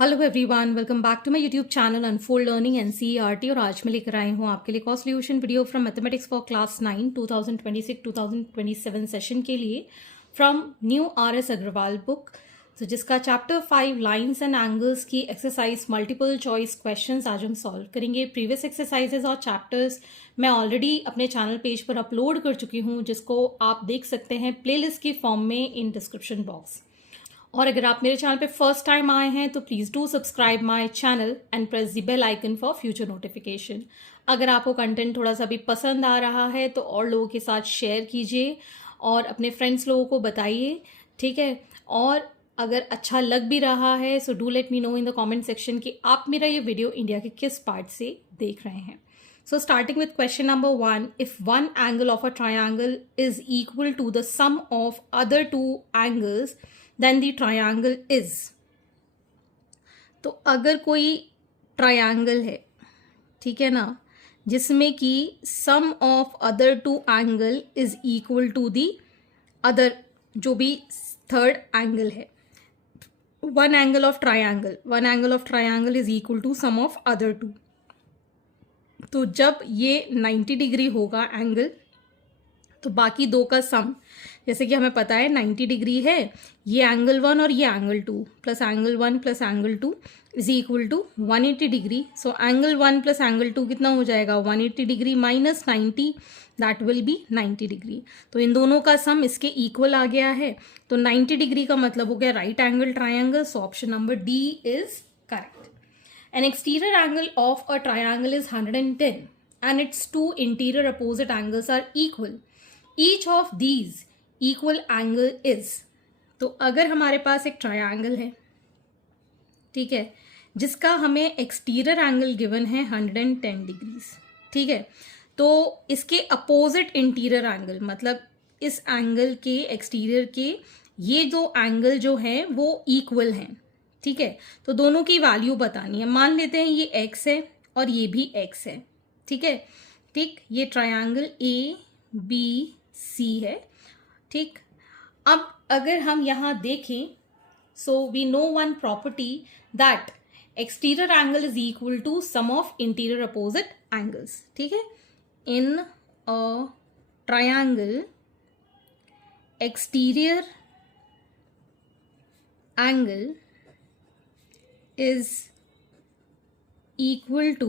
Hello everyone, welcome back to my YouTube channel unfold learning NCERT. और आज मैं लेकर आई हूँ आपके लिए cost solution video from mathematics for class 9 2026-2027 session के लिए from new R S. Aggarwal book. तो जिसका चैप्टर 5 लाइन्स एंड एंगल्स की एक्सरसाइज मल्टीपल चॉइस क्वेश्चंस आज हम सॉल्व करेंगे। प्रीवियस एक्सरसाइजेज और चैप्टर्स मैं ऑलरेडी अपने चैनल पेज पर अपलोड कर चुकी हूँ, जिसको आप देख सकते हैं प्लेलिस्ट की फॉर्म में इन डिस्क्रिप्शन बॉक्स। और अगर आप मेरे चैनल पे फर्स्ट टाइम आए हैं तो please do subscribe my channel and press the bell icon for future notification. अगर आपको कंटेंट थोड़ा सा भी पसंद आ रहा है तो और लोगों के साथ शेयर कीजिए और अपने फ्रेंड्स लोगों को बताइए, ठीक है। और अगर अच्छा लग भी रहा है so do let me know in the comment section कि आप मेरा ये वीडियो इंडिया के किस पार्ट से देख रहे हैं। So starting with question number 1, if one angle of a triangle is equal to the sum of other two angles, then the triangle is। तो अगर कोई ट्रायंगल है, ठीक है ना, जिसमें कि sum of other two angle is equal to the other, जो भी थर्ड एंगल है, one angle of triangle is equal to sum of other two. तो जब ये 90 डिग्री होगा एंगल, तो बाकी दो का सम, जैसे कि हमें पता है 90 डिग्री है, ये एंगल 1 और ये angle 2 plus angle 1 plus angle 2 is equal to 180 degree. So angle 1 plus angle 2 कितना हो जाएगा, 180 degree minus 90, that will be 90 degree. तो इन दोनों का सम इसके इक्वल आ गया है। तो 90 डिग्री का मतलब हो गया right angle triangle. So option number D is correct. An exterior angle of a triangle is 110 and its two interior opposite angles are equal. Each of these equal angle is। तो अगर हमारे पास एक triangle है, ठीक है, जिसका हमें exterior angle given है 110 डिग्रीज, ठीक है, तो इसके अपोजिट इंटीरियर एंगल, मतलब इस एंगल के एक्सटीरियर के ये दो एंगल जो हैं वो इक्वल हैं, ठीक है। तो दोनों की वैल्यू बतानी है। मान लेते हैं ये x है और ये भी x है, ठीक है। ठीक, ये ट्रायंगल ए बी सी है, ठीक। अब अगर हम यहाँ देखें, so we know one property that exterior angle is equal to sum of interior opposite angles, ठीक है। In a triangle exterior angle is equal to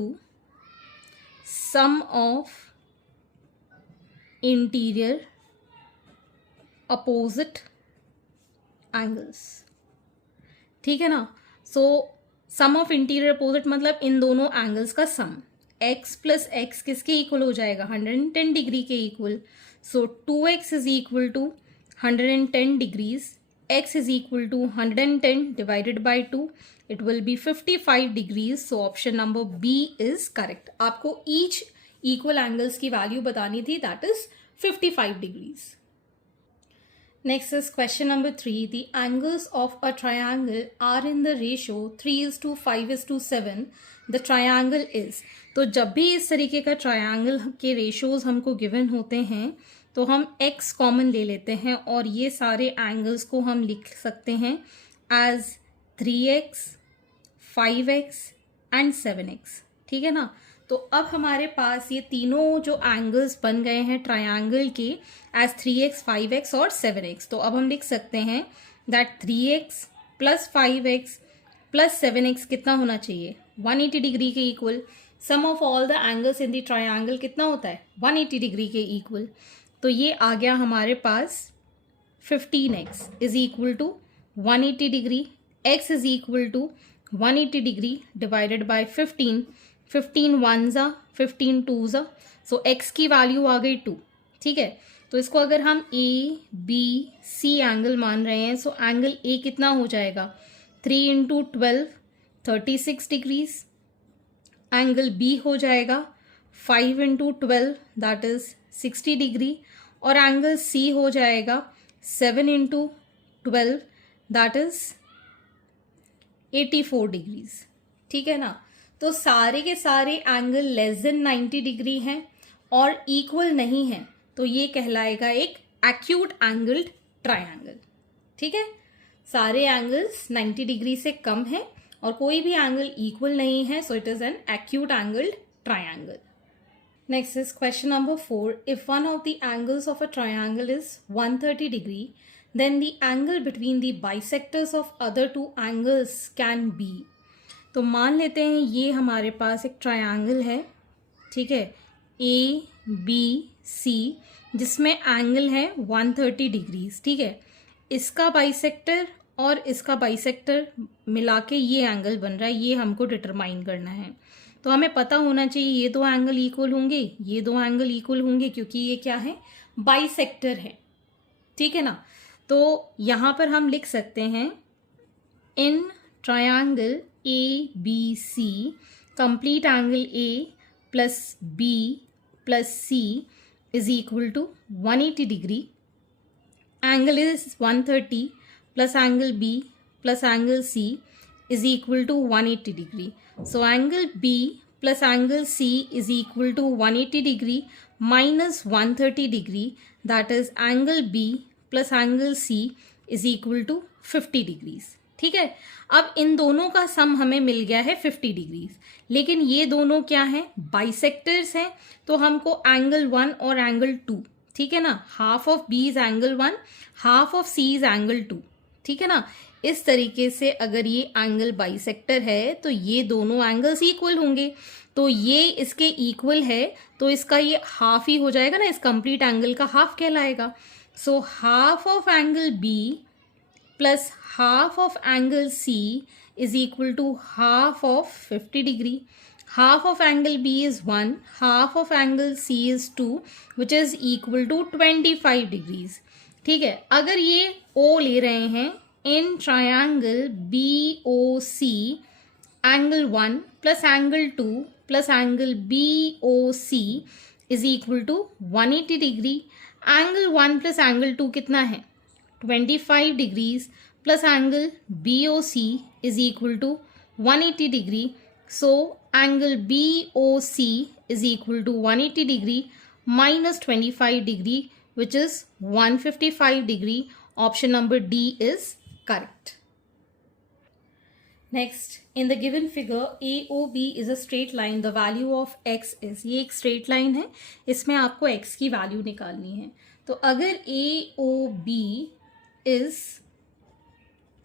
sum of interior opposite angles, ठीक है ना। So sum of interior opposite मतलब इन दोनों angles का sum. x plus x किसके इक्वल हो जाएगा, 110 डिग्री के equal. So 2x is equal to 110 degrees, x is equal to 110 divided by 2, it will be 55 degrees. So option number B is correct. आपको each equal angles की value बतानी थी, that is 55 degrees. Next is question number 3. The angles of a triangle are in the ratio 3:5:7. The triangle is। तो जब भी इस तरीके का ट्रायंगल के रेशियोज हमको गिवन होते हैं तो हम x कॉमन ले लेते हैं और ये सारे एंगल्स को हम लिख सकते हैं as 3x, 5x and 7x, ठीक है ना। तो अब हमारे पास ये तीनों जो एंगल्स बन गए हैं ट्रायंगल के एज 3x, 5x और 7x। तो अब हम लिख सकते हैं that 3x plus 5x plus 7x कितना होना चाहिए, 180 डिग्री के equal. Sum of all the angles in the triangle कितना होता है, 180 डिग्री के इक्वल। तो ये आ गया हमारे पास 15x is equal to 180 degree, x is equal to 180 degree divided by 15, 15 1 जा 15 2 जा, सो x की वैल्यू आ गई 2, ठीक है। तो इसको अगर हम ए बी सी एंगल मान रहे हैं, सो एंगल ए कितना हो जाएगा, 3 इंटू 12 36 डिग्रीज। एंगल बी हो जाएगा 5 इंटू 12 दैट इज 60 डिग्री, और एंगल सी हो जाएगा 7 इंटू 12 दैट इज 84 डिग्रीज, ठीक है ना। तो सारे के सारे एंगल लेस देन 90 डिग्री हैं और इक्वल नहीं है, तो ये कहलाएगा एक एक्यूट एंगल्ड ट्रायंगल, ठीक है। सारे एंगल्स 90 डिग्री से कम हैं और कोई भी एंगल इक्वल नहीं है, सो it is an acute angled triangle. Next is question number 4. If one of the angles of a triangle is 130 degree, then the angle between the bisectors of other two angles can be. तो मान लेते हैं ये हमारे पास एक triangle है, ठीक है, ए बी सी, जिसमें एंगल है 130 डिग्रीज. ठीक है, इसका बाइसेक्टर और इसका बाइसेक्टर मिला के ये एंगल बन रहा है, ये हमको डिटरमाइन करना है. तो हमें पता होना चाहिए ये दो एंगल इक्वल होंगे, ये दो एंगल इक्वल होंगे, क्योंकि ये क्या है, बाइसेक्टर है. ठीक है ना. तो यहाँ पर हम लिख सकते हैं in triangle A B C complete angle A plus B plus C is equal to 180 degree. Angle is 130 plus angle B plus angle C is equal to 180 degree. So angle B plus angle C is equal to 180 degree minus 130 degree, that is angle B plus angle C is equal to 50 degrees. ठीक है, अब इन दोनों का सम हमें मिल गया है 50 degrees, लेकिन ये दोनों क्या हैं, बाइसेक्टर्स हैं. तो हमको एंगल 1 और एंगल 2, ठीक है ना, half of B is angle 1, half of C is angle 2. ठीक है ना. इस तरीके से अगर ये एंगल बाइसेक्टर है तो ये दोनों एंगल्स इक्वल होंगे. तो ये इसके इक्वल है तो इसका ये हाफ ही हो जाएगा ना, इस कंप्लीट एंगल का हाफ कहलाएगा. So half of angle B plus half of angle C is equal to half of 50 degree. Half of angle B is 1, half of angle C is 2, which is equal to 25 degrees. ठीक है, अगर ये ओ ले रहे हैं in triangle BOC, angle 1 plus angle 2 plus angle BOC is equal to 180 degree. Angle 1 plus angle 2 कितना है, 25 degrees plus angle BOC is equal to 180 degree. So angle BOC is equal to 180 degree minus 25 degree, which is 155 degree. Option number D is correct. Next, in the given figure, AOB is a straight line. The value of x is, ये एक straight line है, इसमें आपको x की value निकालनी है. तो अगर AOB is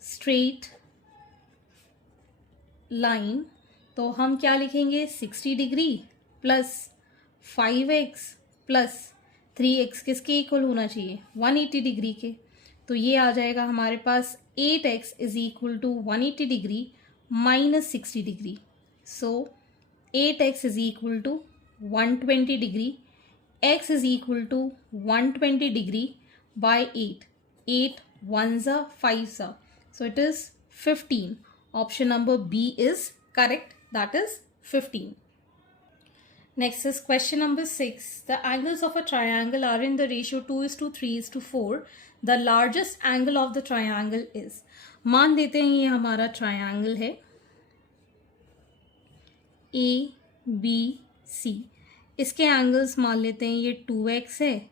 straight line, तो हम क्या लिखेंगे, 60 degree plus 5x plus 3x किसके इक्वल होना चाहिए, 180 डिग्री के. तो ये आ जाएगा हमारे पास 8x is equal to 180 degree minus 60 degree. So 8x is equal to 120 degree, x is equal to 120 degree by 8. 8 1 ज़ा 5 ज़ा, so it is 15. Option number B is correct, that is 15. Next is question number 6. The angles of a triangle are in the ratio 2:3:4. The largest angle of the triangle is. मान देते हैं ये हमारा triangle है A B सी. इसके angles मान लेते हैं ये 2x है,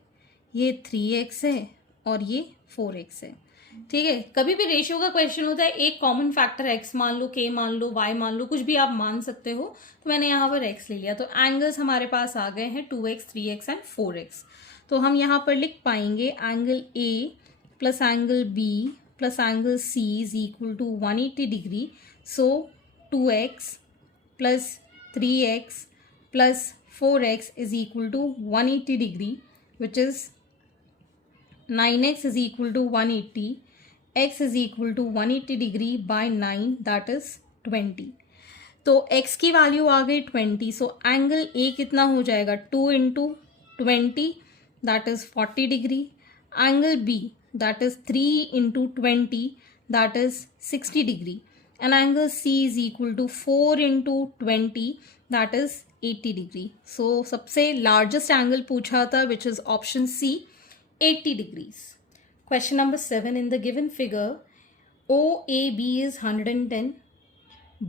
ये 3x है और ये 4x है. ठीक है, कभी भी रेशियो का क्वेश्चन होता है, एक कॉमन फैक्टर x मान लो, k मान लो, y मान लो, कुछ भी आप मान सकते हो. तो मैंने यहाँ पर x ले लिया. तो एंगल्स हमारे पास आ गए हैं 2x, 3x एंड 4x. तो हम यहाँ पर लिख पाएंगे angle a plus angle b plus angle c is equal to 180 degree. So 2x plus 3x plus 4x is equal to 180 degree, which is 9x is equal to 180, x is equal to 180 degree by 9, that is 20. तो x की value आ गई 20. So angle A कितना हो जाएगा, 2 into 20, that is 40 degree. Angle B that is 3 into 20, that is 60 degree. And angle C is equal to 4 into 20, that is 80 degree. So सबसे largest angle पूछा था, which is option C, 80 degrees. Question number 7. In the given figure, OAB is 110,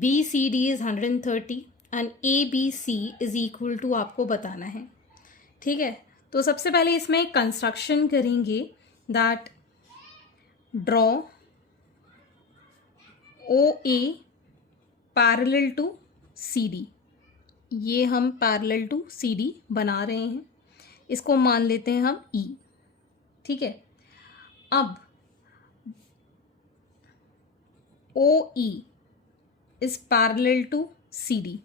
BCD is 130 and ABC is equal to आपको बताना है. ठीक है, तो सबसे पहले इसमें एक कंस्ट्रक्शन करेंगे, that draw OA parallel to C D, ये हम पैरेलल टू सी डी बना रहे हैं, इसको मान लेते हैं हम ई, ठीक है। अब O E is parallel to C D,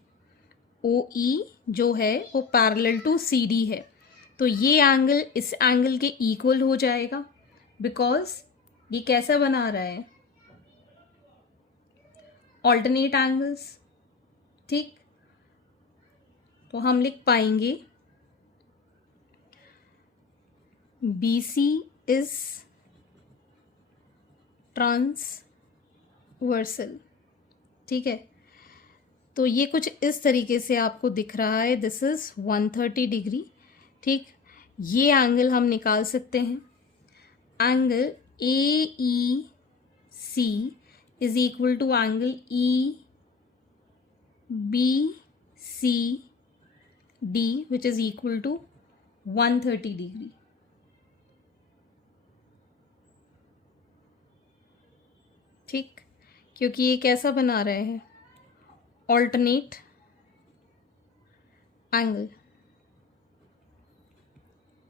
O E जो है वो पैरेलल टू सी डी है, तो ये एंगल इस एंगल के इक्वल हो जाएगा, बिकॉज ये कैसा बना रहा है, ऑल्टरनेट एंगल्स, ठीक। तो हम लिख पाएंगे बी सी इज ट्रांसवर्सल, ठीक है। तो ये कुछ इस तरीके से आपको दिख रहा है, दिस इज 130 डिग्री, ठीक। ये एंगल हम निकाल सकते हैं, angle A E C is equal to angle E B C D which is equal to 130 degree, ठीक। क्योंकि ये कैसा बना रहे हैं, ऑल्टरनेट एंगल,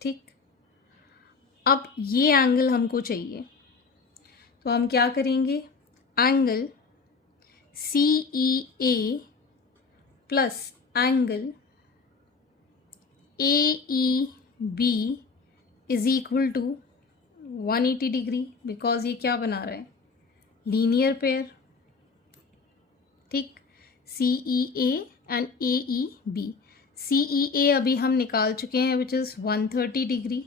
ठीक। अब ये एंगल हमको चाहिए, तो हम क्या करेंगे, angle C E A plus angle A E B is equal to 180 degree, because ये क्या बना रहा है, लीनियर पेयर, ठीक। सी E A and A E B, C E ए अभी हम निकाल चुके हैं which is 130 degree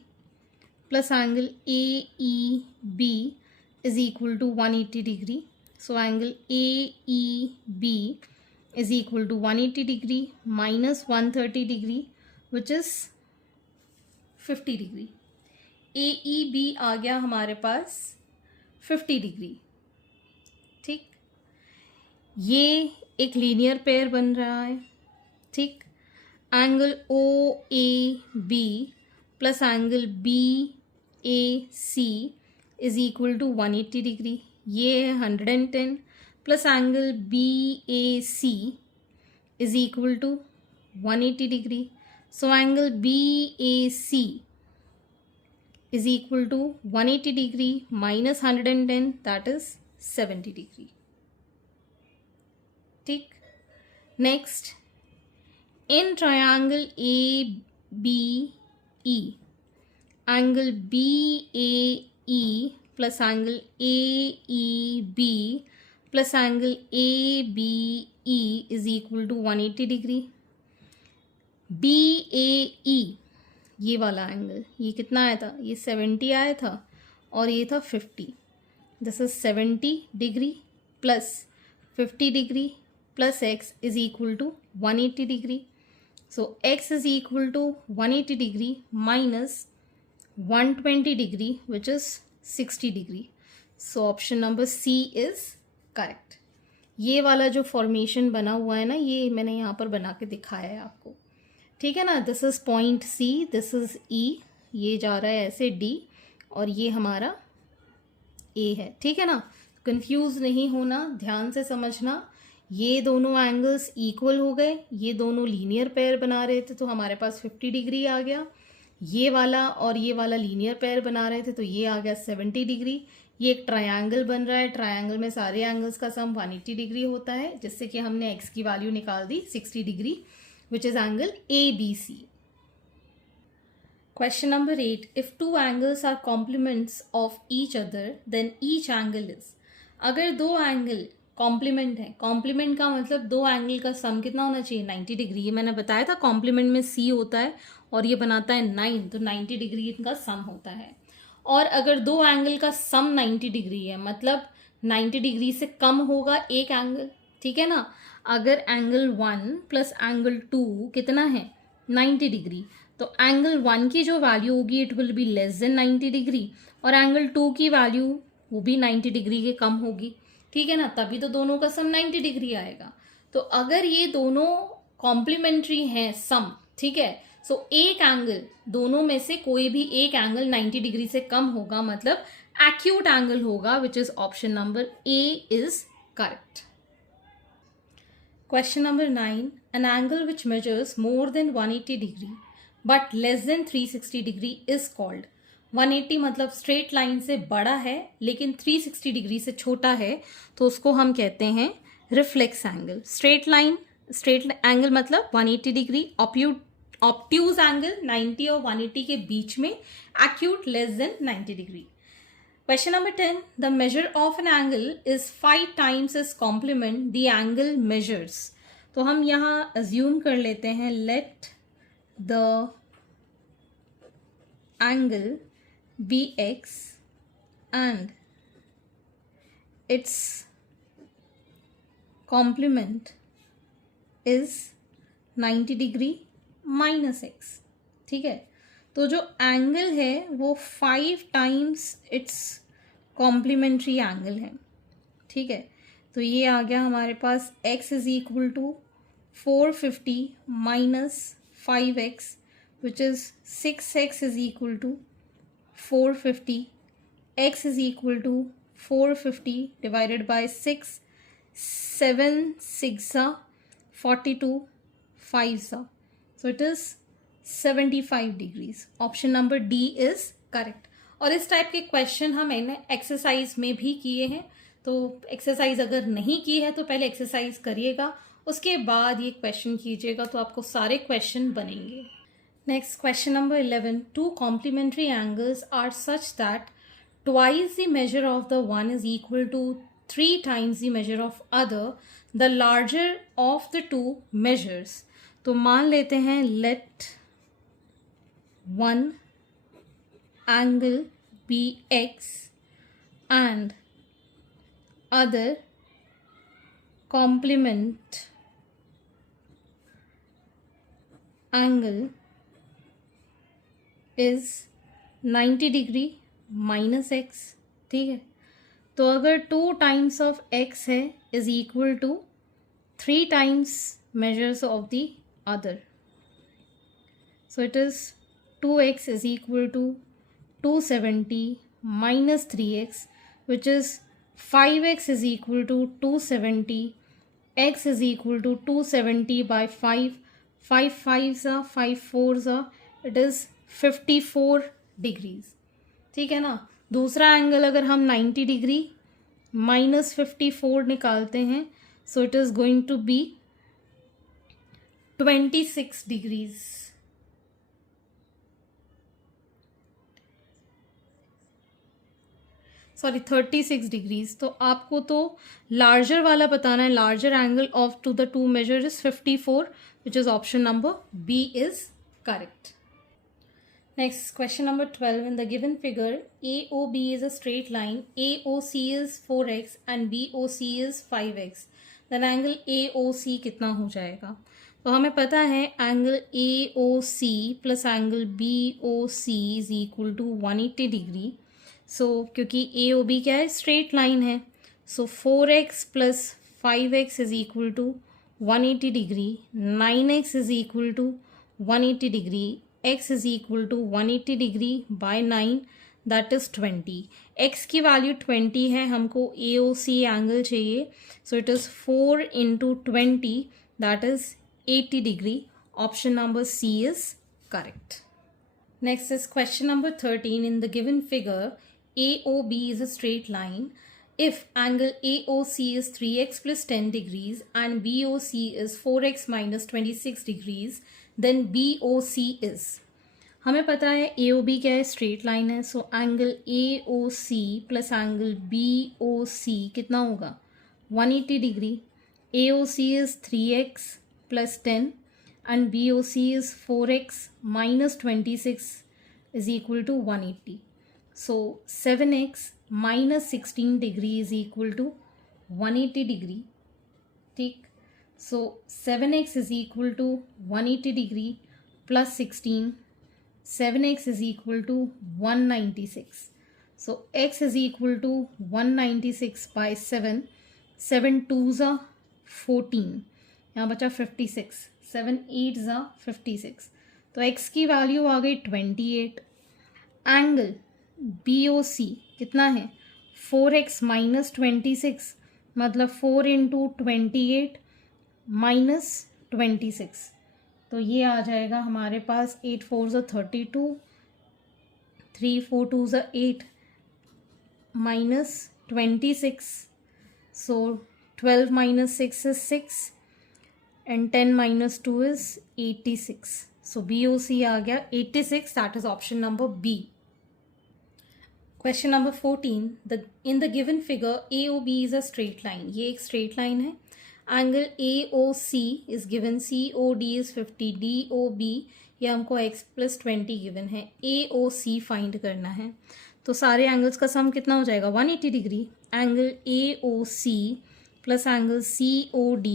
plus angle A E B is equal to 180 degree, so angle A E B is equal to 180 degree minus 130 degree which is 50 degree, A E B आ गया हमारे पास 50 degree, ठीक। ये एक लीनियर पेयर बन रहा है, ठीक। Angle O A B plus angle B A C is equal to 180 degree, ये है 110 plus angle B A C is equal to 180 degree, so angle B A C is equal to 180 degree minus 110 that is 70 degree, ठीक। Next, in triangle A B E angle B A E plus angle A E B plus angle A B E is equal to 180 degree, B A ई ये वाला angle, ये कितना आया था, ये 70 आया था और ये था 50, this is 70 degree plus 50 degree plus x is equal to 180 degree. So x is equal to 180 degree minus 120 degree which is 60 degree. So option number C is correct. ये वाला जो फॉर्मेशन बना हुआ है ना, ये मैंने यहाँ पर बना के दिखाया है आपको, ठीक है ना। This is point C, this is E, ये जा रहा है ऐसे D और ये हमारा A है, ठीक है ना। कंफ्यूज नहीं होना, ध्यान से समझना, ये दोनों एंगल्स इक्वल हो गए, ये दोनों लीनियर पेयर बना रहे थे तो हमारे पास 50 डिग्री आ गया, ये वाला और ये वाला लीनियर पेयर बना रहे थे तो ये आ गया 70 डिग्री। ये एक ट्रायंगल बन रहा है, ट्रायंगल में सारे एंगल्स का सम 180 डिग्री होता है, जिससे कि हमने x की वैल्यू निकाल दी 60 degree which is angle A B C. Question number 8, if two angles are complements of each other then each angle is, अगर दो एंगल कॉम्प्लीमेंट है, कॉम्प्लीमेंट का मतलब दो एंगल का सम कितना होना चाहिए, 90 डिग्री। ये मैंने बताया था, कॉम्प्लीमेंट में C होता है और ये बनाता है 9, तो 90 डिग्री इनका सम होता है। और अगर दो एंगल का सम 90 डिग्री है, मतलब 90 डिग्री से कम होगा एक एंगल, ठीक है ना। अगर एंगल 1 प्लस एंगल 2 कितना है, 90 डिग्री, तो एंगल 1 की जो वैल्यू होगी it will be less than 90 degree और एंगल 2 की वैल्यू वो भी 90 डिग्री के कम होगी, ठीक है ना। तभी तो दोनों का सम 90 डिग्री आएगा। तो अगर ये दोनों कॉम्प्लीमेंट्री हैं सम, ठीक है, सो एक एंगल, दोनों में से कोई भी एक एंगल 90 डिग्री से कम होगा, मतलब एक्यूट एंगल होगा, विच is option number A is correct. Question number 9. An angle which measures more than 180 degree but less than 360 degree is called. 180 मतलब स्ट्रेट लाइन से बड़ा है लेकिन 360 डिग्री से छोटा है, तो उसको हम कहते हैं रिफ्लेक्स एंगल. स्ट्रेट एंगल मतलब 180 डिग्री, ऑब्ट्यूज एंगल 90 और 180 के बीच में, acute less than 90 degree. Question number 10. The measure of an angle is 5 times its complement the angle measures. तो हम यहाँ assume कर लेते हैं let the angle be x and its complement is 90 degree minus x. ठीक है, तो जो एंगल है वो 5 टाइम्स इट्स कॉम्प्लीमेंट्री एंगल है. ठीक है, तो ये आ गया हमारे पास x is equal to 450 minus 5x which is 6x is equal to 450. x is equal to 450 divided by 6, 7 6 42, 5 so it is 75 degrees. Option number D is correct. और इस टाइप के क्वेश्चन हमने एक्सरसाइज में भी किए हैं, तो एक्सरसाइज अगर नहीं की है तो पहले एक्सरसाइज करिएगा, उसके बाद ये क्वेश्चन कीजिएगा तो आपको सारे क्वेश्चन बनेंगे. Next question number 11. Two complementary angles are such that twice the measure of the one is equal to 3 times the measure of other, the larger of the two measures. तो मान लेते हैं let one angle be x and other complement angle is 90 degree minus x. ठीक है, तो अगर 2 times of x है is equal to 3 times measures of the other. So it is 2x is equal to 270 minus 3x which is 5x is equal to 270. x is equal to 270 by 5. 5 5s are 5 4s are, it is 54 degrees. ठीक है ना. दूसरा angle अगर हम 90 degree minus 54 निकालते हैं, so it is going to be 26 degrees. Sorry 36 degrees. तो आपको तो लार्जर वाला बताना है. Larger angle of two the two major is 54 which is option number B is correct. Next, question number 12. In the given figure, AOB is a straight line, AOC is 4x and BOC is 5x. Then angle AOC कितना हो जाएगा? तो हमें पता है angle AOC plus angle BOC is equal to 180 degree. So क्योंकि AOB क्या है? स्ट्रेट लाइन है. So 4x plus 5x is equal to 180 degree. 9x is equal to 180 degree. x is equal to 180 degree by 9, that is 20. x की value 20 है, हमको AOC angle चाहिए. सो it is 4 into 20, that is 80 degree. Option number C is correct. Next is question number 13. In the given figure, AOB is a straight line. If angle AOC is 3x plus 10 degrees and BOC is 4x minus 26 degrees, then BOC is. हमें पता है AOB क्या है? Straight line है. So angle AOC plus angle BOC कितना होगा? 180 degree. AOC is 3x plus 10 and BOC is 4x minus 26 is equal to 180. So 7x minus 16 degree is equal to 180 degree. ठीक. So 7x is equal to 180 degree plus 16. 7x is equal to 196. So x is equal to 196 by 7. 7 2s are 14. यहाँ बचा 56. 7 8s are 56. तो x की value आ गई 28. Angle BOC कितना है? 4x minus 26 मतलब 4 into 28 -26, तो ये आ जाएगा हमारे पास 8 4 32, 3 4 2 8 -26, so 12 - 6 is 6 and 10 - 2 is 86, so BOC आ गया 86, that is option number B. Question number 14, in the given figure AOB is a straight line, ये एक straight line है. Angle AOC is given, COD is 50, DOB ये हमको x + 20 given है, AOC find करना है. तो सारे एंगल्स का सम कितना हो जाएगा 180 degree. Angle AOC plus angle COD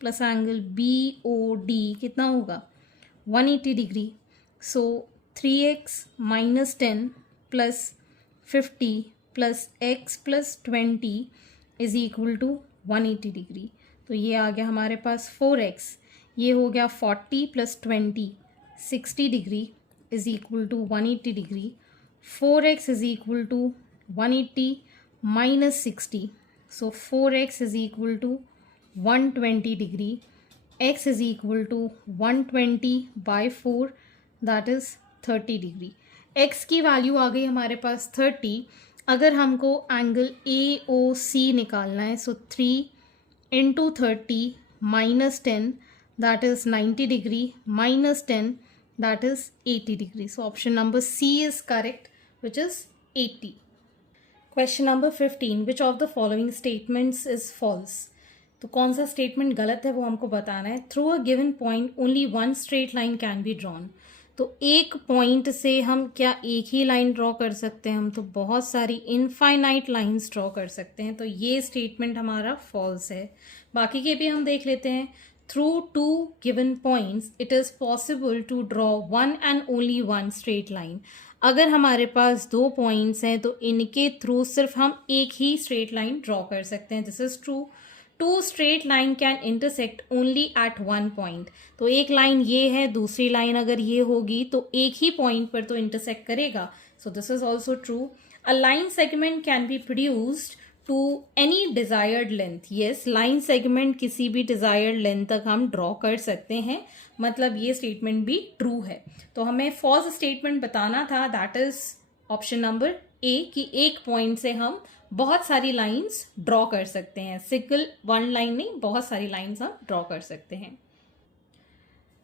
plus angle BOD कितना होगा 180 degree. So 3x - 10 plus 50 plus x + 20 is equal to 180 degree. तो ये आ गया हमारे पास 4x, ये हो गया 40 + 20 60 degree is equal to 180 degree. 4x is equal to 180 - 60, so 4x is equal to 120 degree. x is equal to 120/4, that is 30 degree. x की value आ गई हमारे पास 30. अगर हमको एंगल AOC निकालना है, सो 3 × 30 - 10, that is 90 degree, -10, that is 80 degrees. So option number C is correct, which is 80. Question number 15, which of the following statements is false? तो कौन सा स्टेटमेंट गलत है वो हमको बताना है. Through a given point only one straight line can be drawn. तो एक पॉइंट से हम क्या एक ही लाइन ड्रॉ कर सकते हैं? हम तो बहुत सारी इनफाइनाइट लाइंस ड्रॉ कर सकते हैं. तो ये स्टेटमेंट हमारा फॉल्स है. बाकी के भी हम देख लेते हैं. Through two given points, it is possible to draw one and only one straight line. अगर हमारे पास दो पॉइंट्स हैं तो इनके थ्रू सिर्फ हम एक ही स्ट्रेट लाइन ड्रॉ कर सकते हैं. This is true. Two straight line can intersect only at one point. तो एक लाइन ये है, दूसरी लाइन अगर ये होगी तो एक ही पॉइंट पर तो इंटरसेक्ट करेगा. So this is also true. A line segment can be produced to any desired length. Yes, line segment किसी भी डिजायर्ड लेंथ तक हम ड्रॉ कर सकते हैं. मतलब ये स्टेटमेंट भी ट्रू है. तो हमें फॉल्स स्टेटमेंट बताना था, दैट इज ऑप्शन नंबर ए, कि एक पॉइंट से हम बहुत सारी लाइंस ड्रॉ कर सकते हैं. सिंगल वन लाइन नहीं, बहुत सारी लाइंस हम ड्रॉ कर सकते हैं.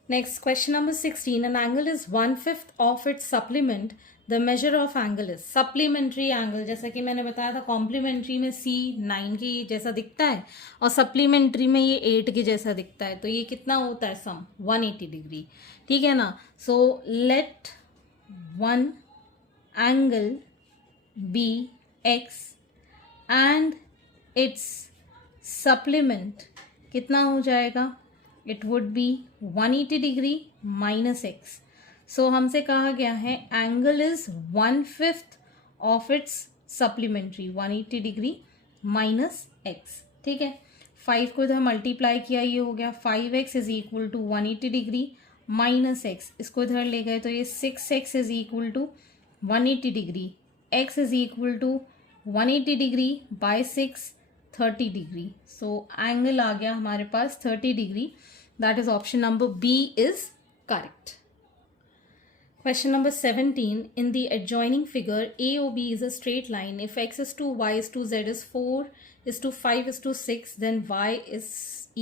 Next question number 16, an angle is 1/5 of it's supplement, the measure of angle is. Supplementary angle, जैसा कि मैंने बताया था, कॉम्प्लीमेंट्री में C 9 के जैसा दिखता है और सप्लीमेंट्री में ये 8 के जैसा दिखता है. तो ये कितना होता है सम 180 डिग्री. ठीक है ना. So let one angle be x and its supplement कितना हो जाएगा? It would be 180 degree -x. So हमसे कहा गया है angle is 1/5 of its supplementary, 180 degree -x. ठीक है. 5 को इधर मल्टीप्लाई किया, ये हो गया 5x is equal to 180 degree -x. इसको इधर ले गए तो ये 6x is equal to 180 degree. x is equal to 180 degree by 6, 30 degree. So angle आ गया हमारे पास 30 degree. That is option number B is correct. Question number 17, in the adjoining figure AOB is a straight line. If x is to y is to z is 4 is to 5 is to 6, then y is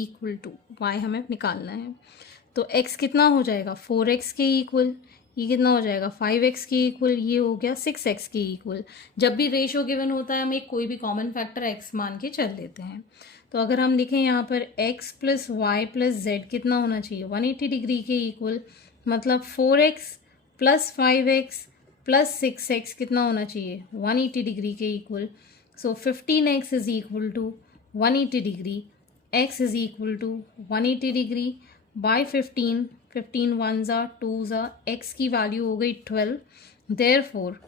equal to, y हमें निकालना है. तो x कितना हो जाएगा 4x के equal, ये कितना हो जाएगा 5x के इक्वल, ये हो गया 6x के इक्वल. जब भी रेशियो गिवन होता है हम एक कोई भी कॉमन फैक्टर x मान के चल लेते हैं. तो अगर हम लिखें यहाँ पर x + y + z कितना होना चाहिए 180 डिग्री के इक्वल. मतलब 4x + 5x + 6x कितना होना चाहिए 180 डिग्री के equal. So 15x is equal to 180 degree, x is equal to 180 degree by 15, 15 1s are 2s are, x की वैल्यू हो गई 12. देयरफॉर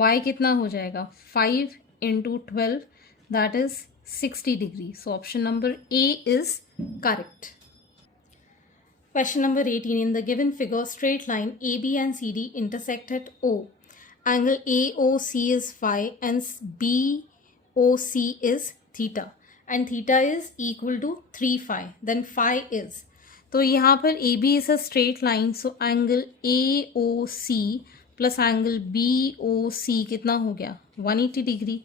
y कितना हो जाएगा 5 × 12, that is 60 degree. So option number A is correct. Question number 18, in the given figure straight line AB and CD intersect at O. Angle AOC is phi and BOC is theta. and theta is equal to 3 phi, then phi is, तो यहाँ पर AB is a straight line, so angle AOC plus angle BOC कितना हो गया 180 degree,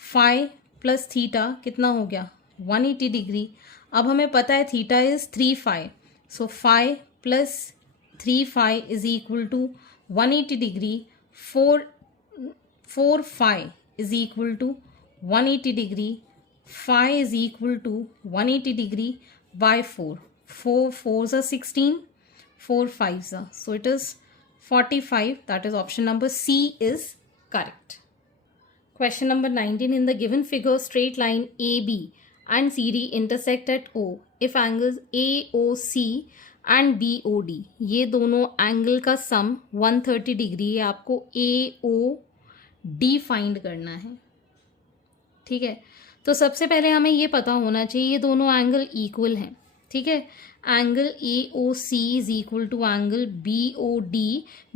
phi plus theta कितना हो गया 180 degree. अब हमें पता है theta is 3 phi, so phi plus 3 phi is equal to 180 degree. 4 phi is equal to 180 degree. Phi is equal to 180 degree by 4. 4 4s are 16, 4 5s are. So it is 45. That is option number C is correct. Question number 19. In the given figure, straight line AB and CD intersect at O if angles AOC and BOD, ये दोनों angle का सम 130 degree है. आपको AOD find करना है. ठीक है, तो सबसे पहले हमें ये पता होना चाहिए ये दोनों एंगल इक्वल हैं. ठीक है, angle AOC is equal to angle BOD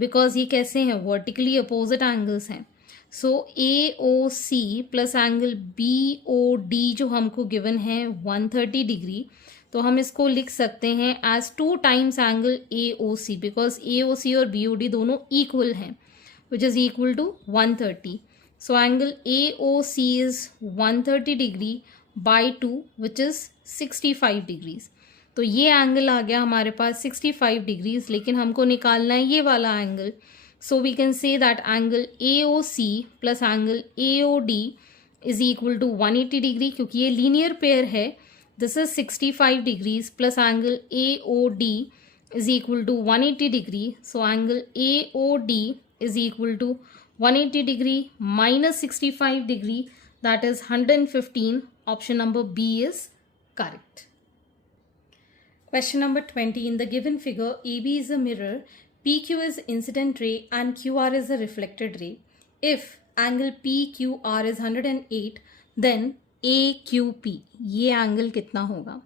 because ये कैसे हैं वर्टिकली अपोजिट एंगल्स हैं. So AOC plus angle BOD जो हमको गिवन है 130 डिग्री, तो हम इसको लिख सकते हैं as 2 times angle AOC because AOC और BOD दोनों इक्वल हैं which is equal to 130. So angle AOC is 130 degree by 2 which is 65 degrees. तो ये एंगल आ गया हमारे पास 65 डिग्रीज, लेकिन हमको निकालना है ये वाला angle. So we can say that angle AOC plus angle AOD is equal to 180 degree, क्योंकि ये लीनियर पेयर है. This is 65 degrees plus angle AOD is equal to 180 degree. So angle AOD is equal to 180 degree minus 65 degree, that is 115. Option number B is correct. Question number 20. In the given figure, AB is a mirror, PQ is incident ray and QR is a reflected ray. If angle PQR is 108, then AQP, ये angle कितना होगा.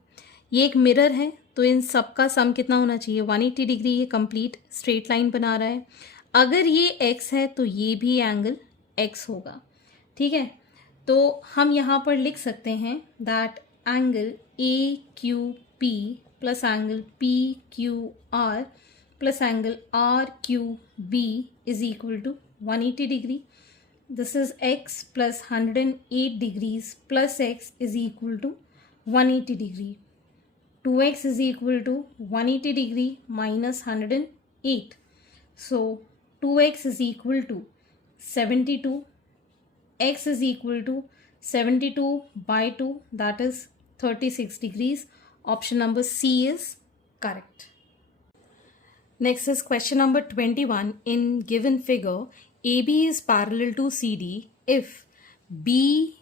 ये एक mirror है, तो इन सब का सम कितना होना चाहिए 180 डिग्री. ये कंप्लीट स्ट्रेट लाइन बना रहा है. अगर ये x है तो ये भी एंगल x होगा. ठीक है, तो हम यहाँ पर लिख सकते हैं that angle AQP plus angle PQR plus angle RQB is equal to 180 degree. This is x plus 108 degrees plus x is equal to 180 degree. 2x is equal to 180 degree minus 108. So 2x is equal to 72, x is equal to 72 by 2, that is 36 degrees. Option number C is correct. Next is question number 21. In given figure, AB is parallel to CD if BAO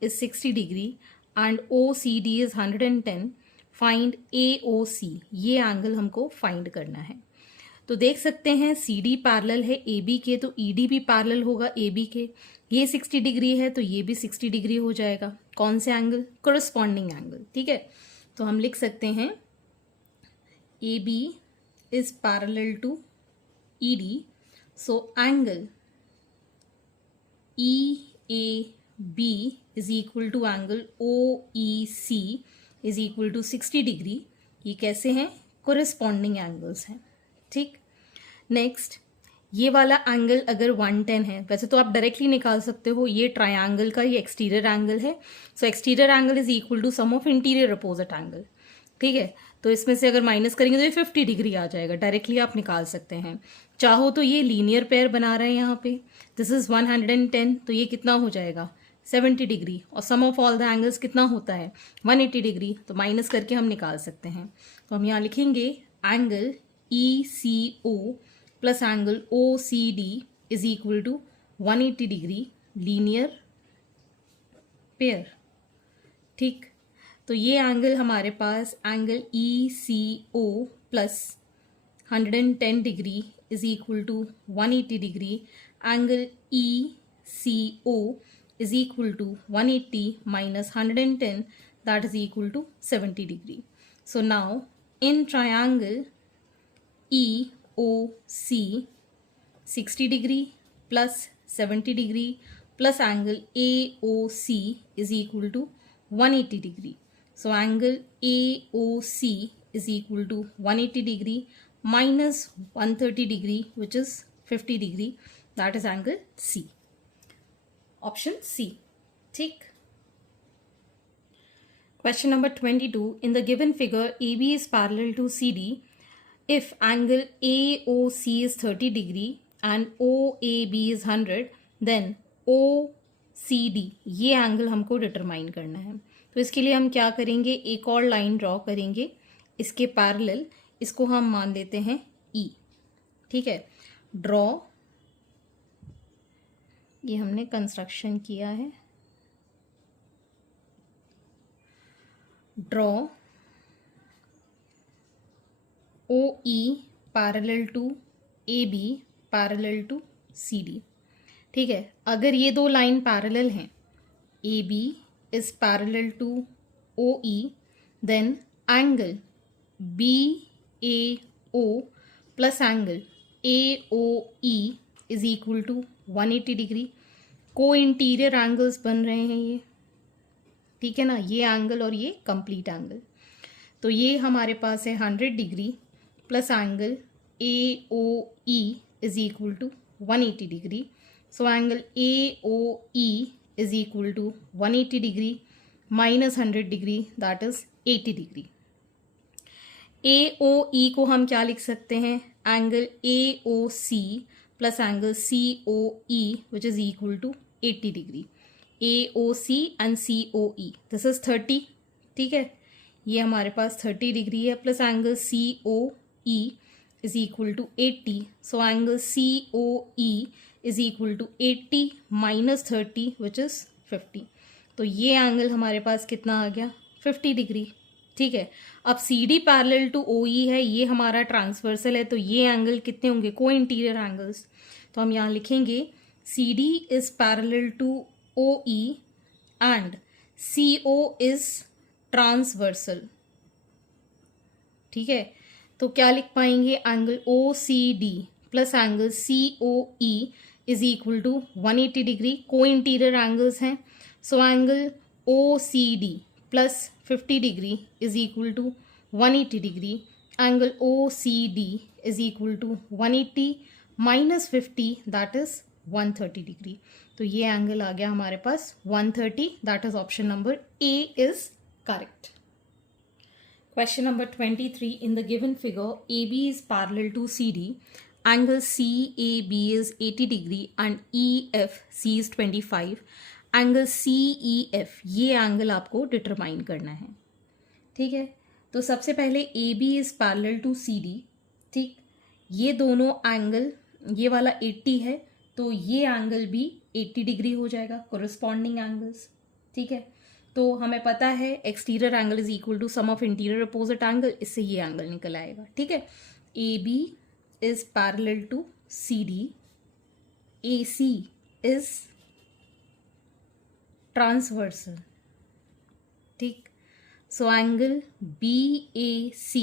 is 60 degree and OCD is 110. Find AOC. ये angle हमको find करना है. तो देख सकते हैं CD parallel है AB के, तो ED भी पैरेलल होगा AB के. ये 60 डिग्री है तो ये भी 60 डिग्री हो जाएगा. कौन से एंगल? Corresponding angle. ठीक है, तो हम लिख सकते हैं AB is parallel to ED, so angle EAB is equal to angle OEC is equal to 60 degree. ये कैसे हैं? कोरस्पॉन्डिंग एंगल्स हैं. ठीक, नेक्स्ट ये वाला एंगल अगर 110 है, वैसे तो आप डायरेक्टली निकाल सकते हो, ये ट्रायंगल का ये एक्सटीरियर एंगल है. So exterior angle is equal to sum of interior opposite angle. ठीक है, तो इसमें से अगर माइनस करेंगे तो ये 50 डिग्री आ जाएगा. डायरेक्टली आप निकाल सकते हैं. चाहो तो ये लीनियर पेयर बना रहे हैं यहाँ पे. दिस इज 110, तो ये कितना हो जाएगा 70 डिग्री. और सम ऑफ ऑल द एंगल्स कितना होता है 180 डिग्री, तो माइनस करके हम निकाल सकते हैं. तो हम यहाँ लिखेंगे angle ECO plus angle OCD is equal to 180 degree linear pair. ठीक, तो ये एंगल हमारे पास angle ECO plus 110 degree is equal to 180 degree. Angle ECO is equal to 180 minus 110, that is equal to 70 degree. So now in triangle EOC 60 degree plus 70 degree plus angle AOC is equal to 180 degree. So angle AOC is equal to 180 degree minus 130 degree, which is 50 degree. That is angle C. Option C. Tick. Question number 22. In the given figure, AB is parallel to CD. If angle AOC is 30 degree and OAB is 100, then OCD ये angle हमको determine करना है. तो इसके लिए हम क्या करेंगे, एक और लाइन ड्रॉ करेंगे इसके पैरेलल. इसको हम मान लेते हैं E. ठीक है, ड्रॉ. ये हमने कंस्ट्रक्शन किया है. Draw OE parallel to AB parallel to CD. ठीक है, अगर ये दो लाइन पैरेलल हैं, AB is parallel to OE, then angle BAO plus angle AOE is equal to 180 degree. Co-interior angles बन रहे हैं ये. ठीक है ना, ये एंगल और ये कंप्लीट एंगल. तो ये हमारे पास है 100 degree plus angle AOE is equal to 180 degree. So angle AOE is equal to 180 degree minus 100 degree, that is 80 degree. AOE को हम क्या लिख सकते हैं, angle AOC plus angle COE which is equal to 80 degree. AOC and COE this is 30. ठीक है, ये हमारे पास 30 डिग्री है plus angle COE is equal to 80. So angle COE is equal to 80 minus 30 which is 50. तो ये angle हमारे पास कितना आ गया, 50 डिग्री. ठीक है, अब CD पैरेलल टू OE है, ये हमारा ट्रांसवर्सल है. तो ये एंगल कितने होंगे, को इंटीरियर एंगल्स. तो हम यहाँ लिखेंगे CD is parallel to OE and CO is transversal. ठीक है, तो क्या लिख पाएंगे, angle OCD plus angle COE is equal to 180 degree. Co-interior angles हैं. So angle OCD plus 50 degree is equal to 180 degree. Angle OCD is equal to 180 minus 50, that is 130 degree. तो ये angle आ गया हमारे पास 130. That is option number A is correct. Question number 23. In the given figure, AB is parallel to CD. Angle CAB is 80 degree and EFC is 25. Angle CEF ये angle आपको determine करना है. ठीक है, तो सबसे पहले AB is parallel to CD. ठीक, ये दोनों एंगल, ये वाला 80 है तो ये एंगल भी 80 डिग्री हो जाएगा, कोरिस्पॉन्डिंग एंगल्स. ठीक है, तो हमें पता है exterior angle is equal to sum of interior opposite angle. इससे ये एंगल निकल आएगा. ठीक है, AB is parallel to CD, AC is transversal. ठीक, so angle BAC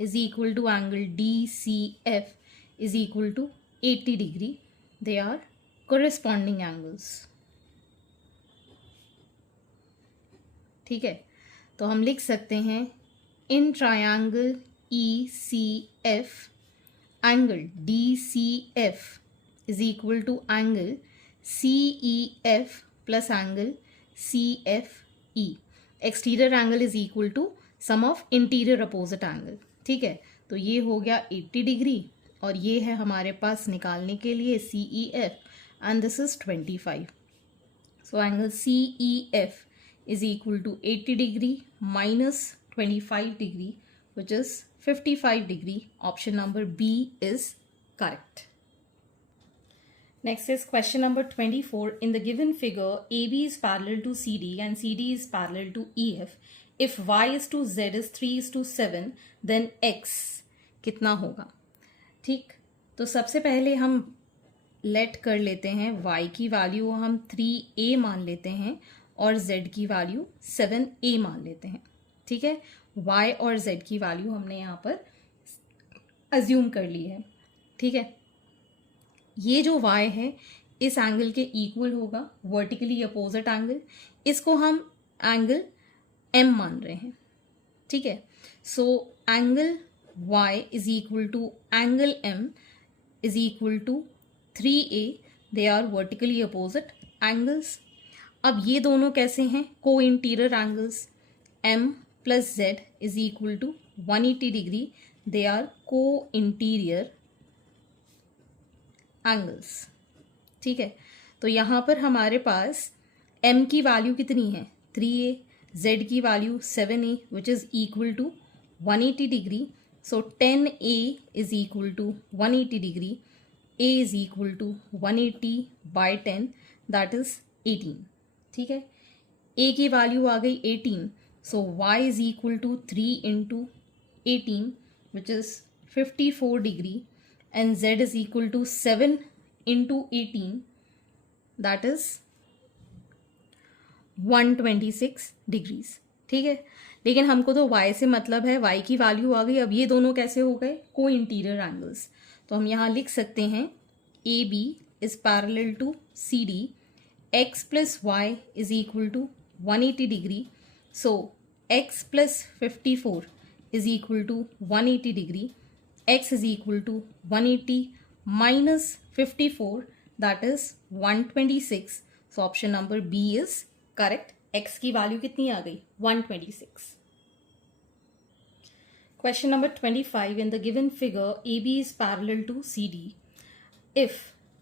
is equal to angle DCF is equal to 80 degree. They are corresponding angles. ठीक है, तो हम लिख सकते हैं in triangle ECF angle DCF is equal to angle CEF plus angle CFE. Exterior angle is equal to sum of interior opposite angle. ठीक है, तो ये हो गया 80 डिग्री और ये है हमारे पास निकालने के लिए CEF and this is 25. So angle CEF is equal to 80 degree minus 25 degree which is 55 degree. Option number B is correct. Next is question number 24. In the given figure, AB is parallel to CD and CD is parallel to EF. If Y is to Z is 3 is to 7, then X कितना होगा. ठीक, तो सबसे पहले हम late कर लेते हैं Y की वैल्यू हम 3A मान लेते हैं और Z की वैल्यू 7A मान लेते हैं. ठीक है, Y और Z की वैल्यू हमने यहाँ पर अज्यूम कर ली है. ठीक है, ये जो Y है इस एंगल के इक्वल होगा, वर्टिकली अपोजिट एंगल, इसको हम एंगल M मान रहे हैं, ठीक है। So angle Y is equal to angle M is equal to 3A, they are vertically opposite angles. अब ये दोनों कैसे हैं? Co-interior angles. M plus Z is equal to 180 degree, they are co-interior angles, ठीक है। तो यहाँ पर हमारे पास M की वैल्यू कितनी है? 3A, Z की value 7A which is equal to 180 degree. So 10A is equal to 180 degree, A is equal to 180 by 10 that is 18, ठीक है। A की वैल्यू आ गई 18, so Y is equal to 3 into 18 which is 54 degree, and Z is equal to 7 into 18 that is 126 degrees, ठीक है। लेकिन हमको तो Y से मतलब है, Y की वैल्यू आ गई। अब ये दोनों कैसे हो गए? को इंटीरियर एंगल्स। तो हम यहाँ लिख सकते हैं AB is parallel to CD, X plus Y is equal to 180 degree, so X plus 54 is equal to 180 degree, X is equal to 180 minus 54 that is 126. So option number B is correct. X की value कितनी आ गई? 126. Question number 25. In the given figure, AB is parallel to CD. If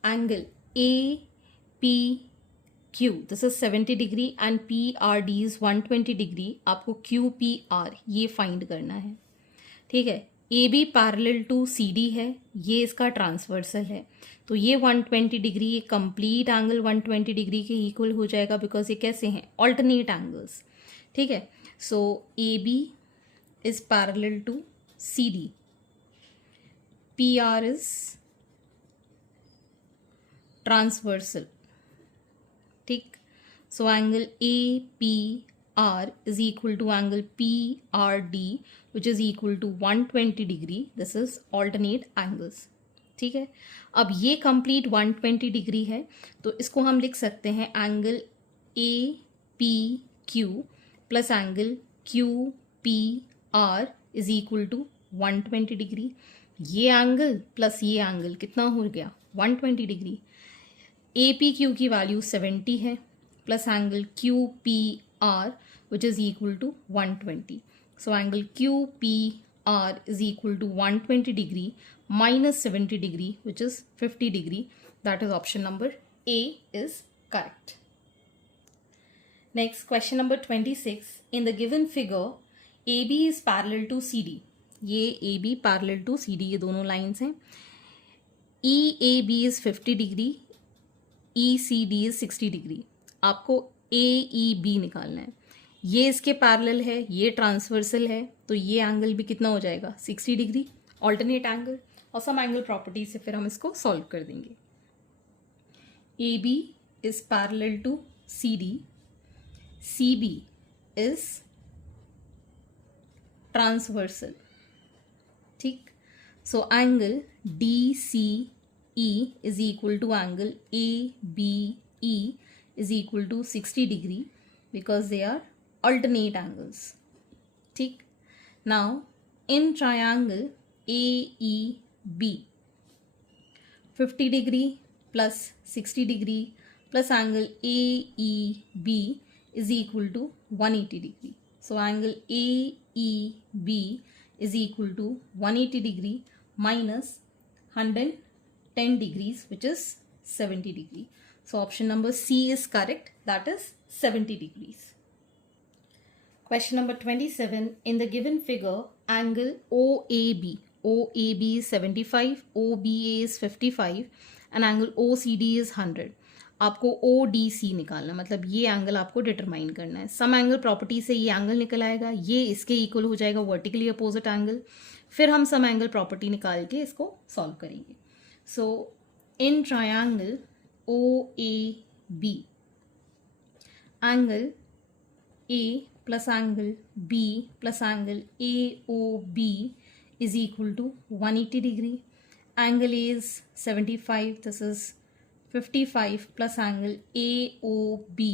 angle APQ, this is 70 degree and PRD is 120 degree, आपको QPR ये find करना है, ठीक है। A B parallel to C D है, ये इसका ट्रांसवर्सल है, तो ये 120 डिग्री, ये कंप्लीट एंगल 120 डिग्री के इक्वल हो जाएगा बिकॉज ये कैसे हैं? ऑल्टरनेट एंगल्स, ठीक है। So A B is parallel to C D, P R is transversal, ठीक। So angle A P R is equal to angle PRD which is equal to 120 degree. This is alternate angles, ठीक है। अब ये complete 120 degree है, तो इसको हम लिख सकते हैं angle APQ plus angle QPR is equal to 120 degree. ये एंगल प्लस ये एंगल कितना हो गया? 120 डिग्री। APQ की वैल्यू 70 है plus angle QPR which is equal to 120. So angle QPR is equal to 120 degree minus 70 degree which is 50 degree. That is option number A is correct. Next question number 26. In the given figure, AB is parallel to CD. ये AB parallel to CD, ये दोनों lines हैं। EAB is 50 degree, ECD is 60 degree. आपको AEB निकालना है। ये इसके parallel है, ये ट्रांसवर्सल है, तो ये एंगल भी कितना हो जाएगा? 60 डिग्री, ऑल्टरनेट एंगल। और सम एंगल प्रॉपर्टी से फिर हम इसको सॉल्व कर देंगे। A B is parallel to C D, C B is transversal, ठीक। So angle D C E is equal to angle A B E is equal to 60 degree because they are alternate angles, ठीक। Now in triangle AEB, 50 degree plus 60 degree plus angle AEB is equal to 180 degree. So angle AEB is equal to 180 degree minus 110 degrees which is 70 degree. So option number C is correct, that is 70 degrees. Question number 27. In the given figure, angle OAB is 75, OBA is 55 and angle OCD is 100. आपको ODC निकालना, मतलब ये angle आपको determine करना है। Some angle property से ये angle निकल आएगा, ये इसके इक्वल हो जाएगा वर्टिकली अपोजिट एंगल। फिर हम सम एंगल प्रॉपर्टी निकाल के इसको सॉल्व करेंगे। So in triangle OAB, angle A plus angle B plus angle AOB is equal to 180 degree. Angle A is 75, this is 55 plus angle AOB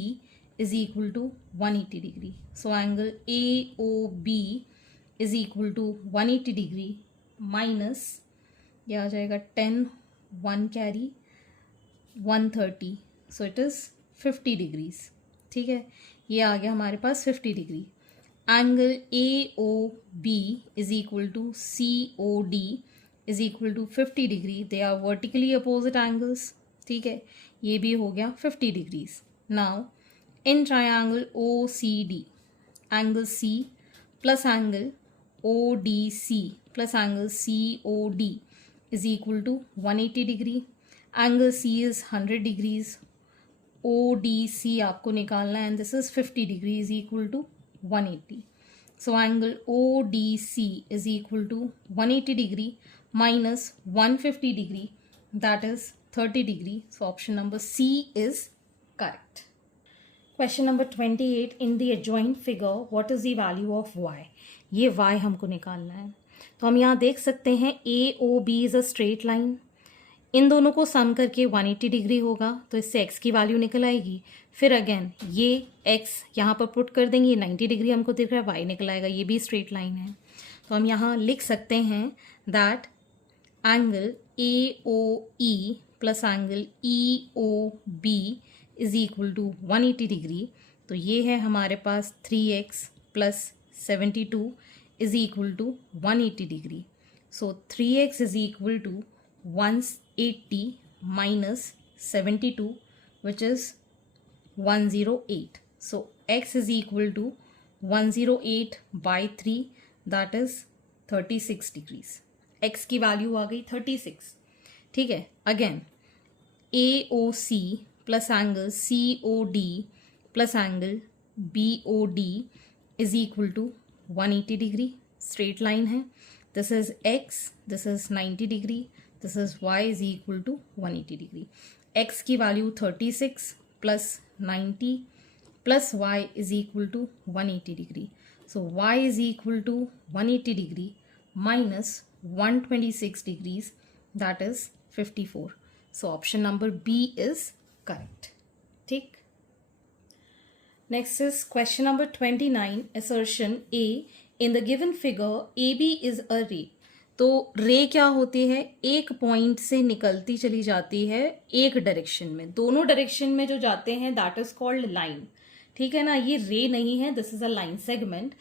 is equal to 180 degree. So angle AOB is equal to 180 degree minus ये आ जाएगा 10, 1 carry 130, so it is 50 degrees. ठीक है, ये आ गया हमारे पास 50 degree. Angle AOB is equal to COD is equal to 50 degree. They are vertically opposite angles. ठीक है, ये भी हो गया 50 degrees. Now in triangle OCD, angle C plus angle ODC plus angle COD is equal to 180 degree. Angle C is 100 degrees. ODC आपको निकालना है, and this is 50 degree is equal to 180. So angle ODC is equal to 180 degree minus 150 degree, that is 30 degree. So option number C is correct. Question number 28. In the adjoint figure, what is the value of y? ये y हमको निकालना है. तो हम यहाँ देख सकते हैं AOB is a straight line. इन दोनों को सम करके 180 डिग्री होगा, तो इससे x की वैल्यू निकल आएगी. फिर अगेन ये x यहाँ पर पुट कर देंगे, 90 डिग्री हमको दिख रहा है, y निकल आएगा, ये भी स्ट्रेट लाइन है. तो हम यहाँ लिख सकते हैं that angle AOE plus angle EOB is equal to 180 degree. तो ये है हमारे पास 3x plus 72 is equal to 180 degree. So 3x is equal to 180 minus 72, which is 108. So x is equal to 108 by 3, that is 36 degrees. x की value आ गई 36. ठीक है, again AOC plus angle COD plus angle BOD is equal to 180 degree. Straight line है. This is x, this is 90 degree, this is y is equal to 180 degree. x की value 36 plus 90 plus y is equal to 180 degree. So y is equal to 180 degree minus 126 degrees, that is 54. So option number B is correct. ठीक. Next is question number 29. Assertion A. In the given figure, AB is a ray. तो रे क्या होती है, एक point से निकलती चली जाती है एक डायरेक्शन में, दोनों डायरेक्शन में जो जाते हैं दैट इज कॉल्ड लाइन. ठीक है ना, ये रे नहीं है, this is a line segment.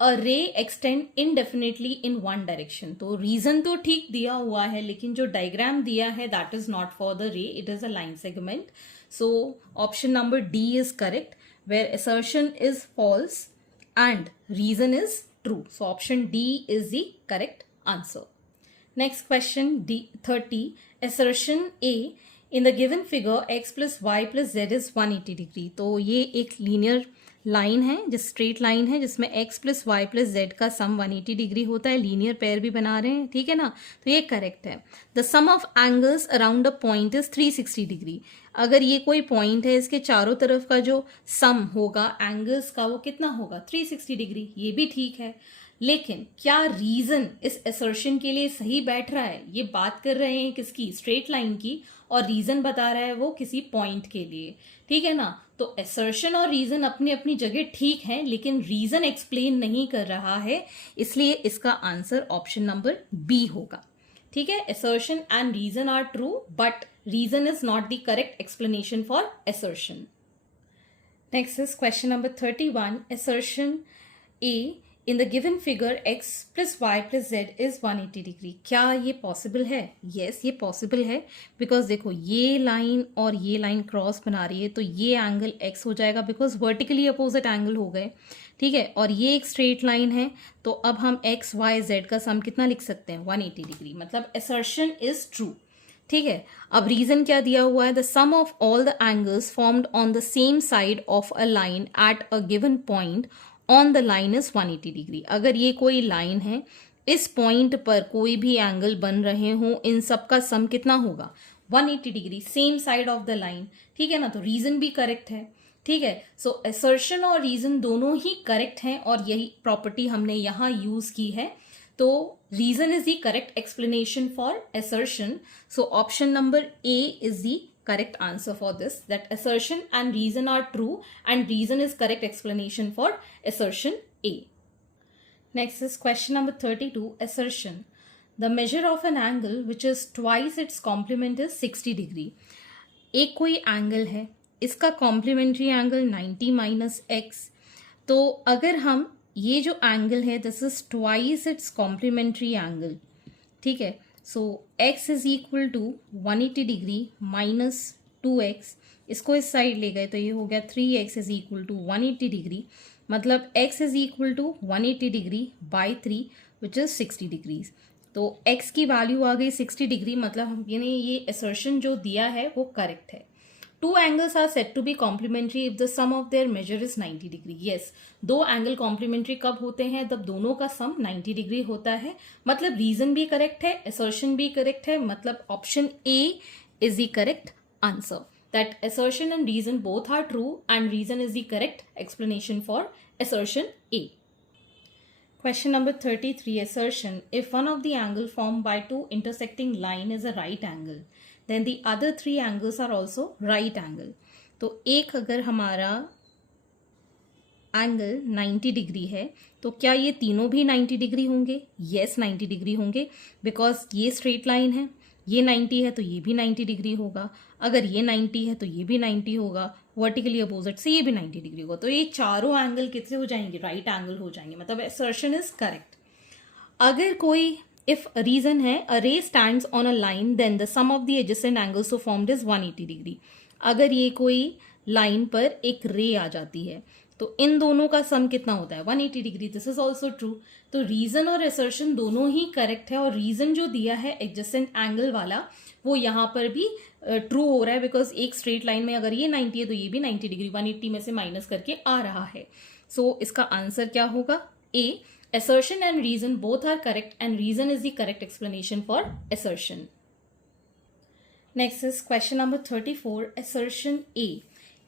A ray extend indefinitely in one direction. तो रीजन तो ठीक दिया हुआ है, लेकिन जो डायग्राम दिया है that is not for the ray, it is a line segment. So option number D is correct, where assertion is false and reason is true. So option D is the correct answer. Next question, D30. Assertion A. In the given figure, x plus y plus z is 180 degree. तो ये एक linear line है, जिस straight line है जिसमें x plus Y plus Z का sum 180 degree होता है. लीनियर पेयर भी बना रहे हैं. ठीक है ना, तो ये करेक्ट है. The sum of angles around a point is 360 degree. अगर ये कोई पॉइंट है, इसके चारों तरफ का जो सम होगा एंगल्स का वो कितना होगा, 360 डिग्री. ये भी ठीक है, लेकिन क्या रीजन इस असर्शन के लिए सही बैठ रहा है. ये बात कर रहे हैं किसकी, स्ट्रेट लाइन की, और रीजन बता रहा है वो किसी पॉइंट के लिए. ठीक है ना, तो असर्शन और रीजन अपनी अपनी जगह ठीक है, लेकिन रीजन एक्सप्लेन नहीं कर रहा है, इसलिए इसका आंसर ऑप्शन नंबर बी होगा. ठीक है, assertion and reason are true, but reason is not the correct explanation for assertion. Next is question number 31. Assertion A. In the given figure, x plus y plus z is 180 degree. क्या ये possible है? Yes, ये possible है, because देखो ये line और ये line cross बना रही है, तो ये एंगल x हो जाएगा, बिकॉज वर्टिकली अपोजिट एंगल हो गए. ठीक है, और ये एक स्ट्रेट लाइन है, तो अब हम x y z का सम कितना लिख सकते हैं, 180 डिग्री. मतलब असर्शन इज ट्रू. ठीक है, अब रीजन क्या दिया हुआ है, the sum of all the angles formed on the same side of a line at a given point on the line is 180 degree. अगर ये कोई लाइन है, इस पॉइंट पर कोई भी एंगल बन रहे हो, इन सब का सम कितना होगा, 180 degree, same side of the line. ठीक है ना, तो रीजन भी करेक्ट है. ठीक है, सो असर्शन और रीजन दोनों ही करेक्ट हैं, और यही प्रॉपर्टी हमने यहाँ यूज की है. तो reason is the correct explanation for assertion. So option number A is the correct answer for this, that assertion and reason are true and reason is correct explanation for assertion A. Next is question number 32, assertion. The measure of an angle which is twice its complement is 60 degree. एक कोई angle है, इसका complementary angle 90 minus x. तो अगर हम ये जो angle है this is twice its complementary angle, ठीक है. So x is equal to 180 degree minus 2x. इसको इस साइड ले गए तो ये हो गया 3x is equal to 180 degree. मतलब x is equal to 180 degree by 3 which is 60 degrees. तो x की वैल्यू आ गई 60 डिग्री. मतलब हमने ये असर्शन जो दिया है वो करेक्ट है. Two angles are said to be complementary if the sum of their measure is 90 degree. Yes, दो एंगल कॉम्प्लीमेंट्री कब होते हैं? जब दोनों का सम 90 डिग्री होता है. मतलब रीजन भी करेक्ट है, असर्शन भी करेक्ट है. मतलब option A is the correct answer. That assertion and reason both are true and reason is the correct explanation for assertion A. Question number 33, assertion. If one of the angle formed by two intersecting line is a right angle, then the other three angles are also right angle. तो एक अगर हमारा angle 90 degree है तो क्या ये तीनों भी 90 डिग्री होंगे? यस, 90 डिग्री होंगे, बिकॉज ये स्ट्रेट लाइन है. ये 90 है तो ये भी 90 डिग्री होगा. अगर ये 90 है तो ये भी 90 होगा. वर्टिकली अपोजिट से ये भी 90 डिग्री होगा. तो ये चारों एंगल कितने हो जाएंगे? राइट एंगल हो जाएंगे. मतलब असर्शन इज करेक्ट. अगर कोई if a reason है a ray stands on a line then the sum of the adjacent angles so formed is 180 degree. अगर ये कोई लाइन पर एक रे आ जाती है तो इन दोनों का सम कितना होता है? 180 degree. This is also true. तो रीजन और असर्शन दोनों ही करेक्ट है. और रीजन जो दिया है एडजेसेंट एंगल वाला वो यहाँ पर भी ट्रू हो रहा है, बिकॉज एक स्ट्रेट लाइन में अगर ये 90 है तो ये भी 90 डिग्री 180 में से माइनस करके आ रहा है. सो इसका आंसर क्या होगा? ए. Assertion and reason both are correct and reason is the correct explanation for assertion. Next is question number 34, assertion A.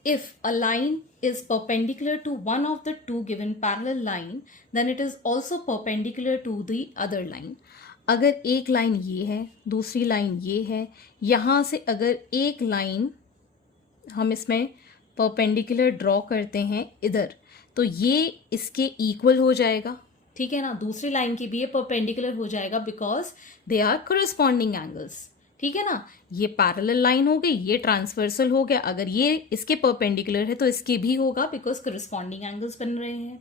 If a line is perpendicular to one of the two given parallel line, then it is also perpendicular to the other line. अगर एक line ये है, दूसरी line ये है, यहाँ से अगर एक लाइन हम इसमें परपेंडिकुलर ड्रॉ करते हैं इधर, तो ये इसके इक्वल हो जाएगा. ठीक है ना. दूसरी लाइन की भी ये परपेंडिकुलर हो जाएगा because they are corresponding angles. ठीक है ना. ये पैरेलल लाइन हो गई, ये ट्रांसवर्सल हो गया. अगर ये इसके परपेंडिकुलर है तो इसके भी होगा बिकॉज कोरिस्पॉन्डिंग एंगल्स बन रहे हैं.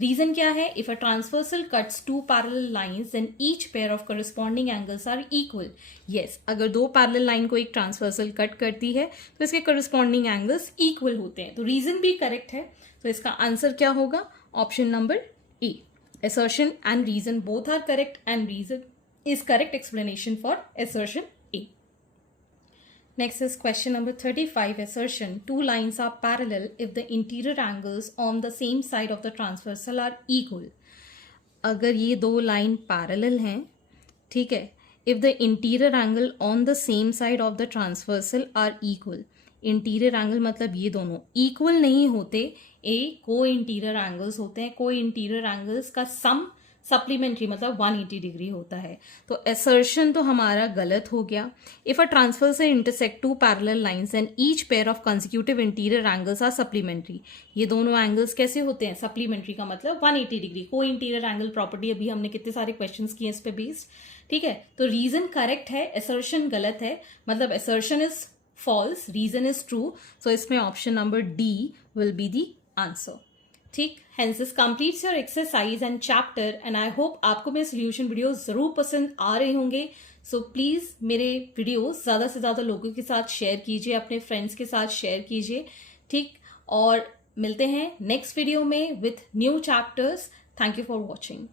रीजन क्या है? If a transversal cuts two parallel lines then each pair of corresponding angles are equal. Yes, अगर दो पैरेलल लाइन को एक ट्रांसवर्सल कट करती है तो इसके कोरिस्पॉन्डिंग एंगल्स इक्वल होते हैं. तो रीजन भी करेक्ट है. तो इसका आंसर क्या होगा? Option number A. Assertion and reason both are correct and reason is correct explanation for assertion A. Next is question number 35, assertion. Two lines are parallel if the interior angles on the same side of the transversal are equal. अगर ये दो line parallel हैं, ठीक है, if the interior angle on the same side of the transversal are equal. Interior angle मतलब ये दोनों equal नहीं होते, ए को इंटीरियर एंगल्स होते हैं. को इंटीरियर एंगल्स का सम सप्लीमेंट्री मतलब 180 डिग्री होता है. तो असर्शन तो हमारा गलत हो गया. If a transversal intersect two parallel lines and each pair of consecutive interior angles are supplementary. ये दोनों एंगल्स कैसे होते हैं? सप्लीमेंट्री का मतलब 180 डिग्री. को इंटीरियर एंगल प्रॉपर्टी अभी हमने कितने सारे क्वेश्चंस किए इस पे बेस्ड. ठीक है. तो रीजन करेक्ट है, असर्शन गलत है. मतलब assertion is false, reason is true. So इसमें option number D will be the answer. ठीक. Hence this completes your exercise and chapter and I hope आपको मेरे solution वीडियो जरूर पसंद आ रहे होंगे. So please मेरे वीडियो ज़्यादा से ज़्यादा लोगों के साथ शेयर कीजिए, अपने फ्रेंड्स के साथ शेयर कीजिए. ठीक. और मिलते हैं नेक्स्ट वीडियो में with new chapters. Thank you for watching.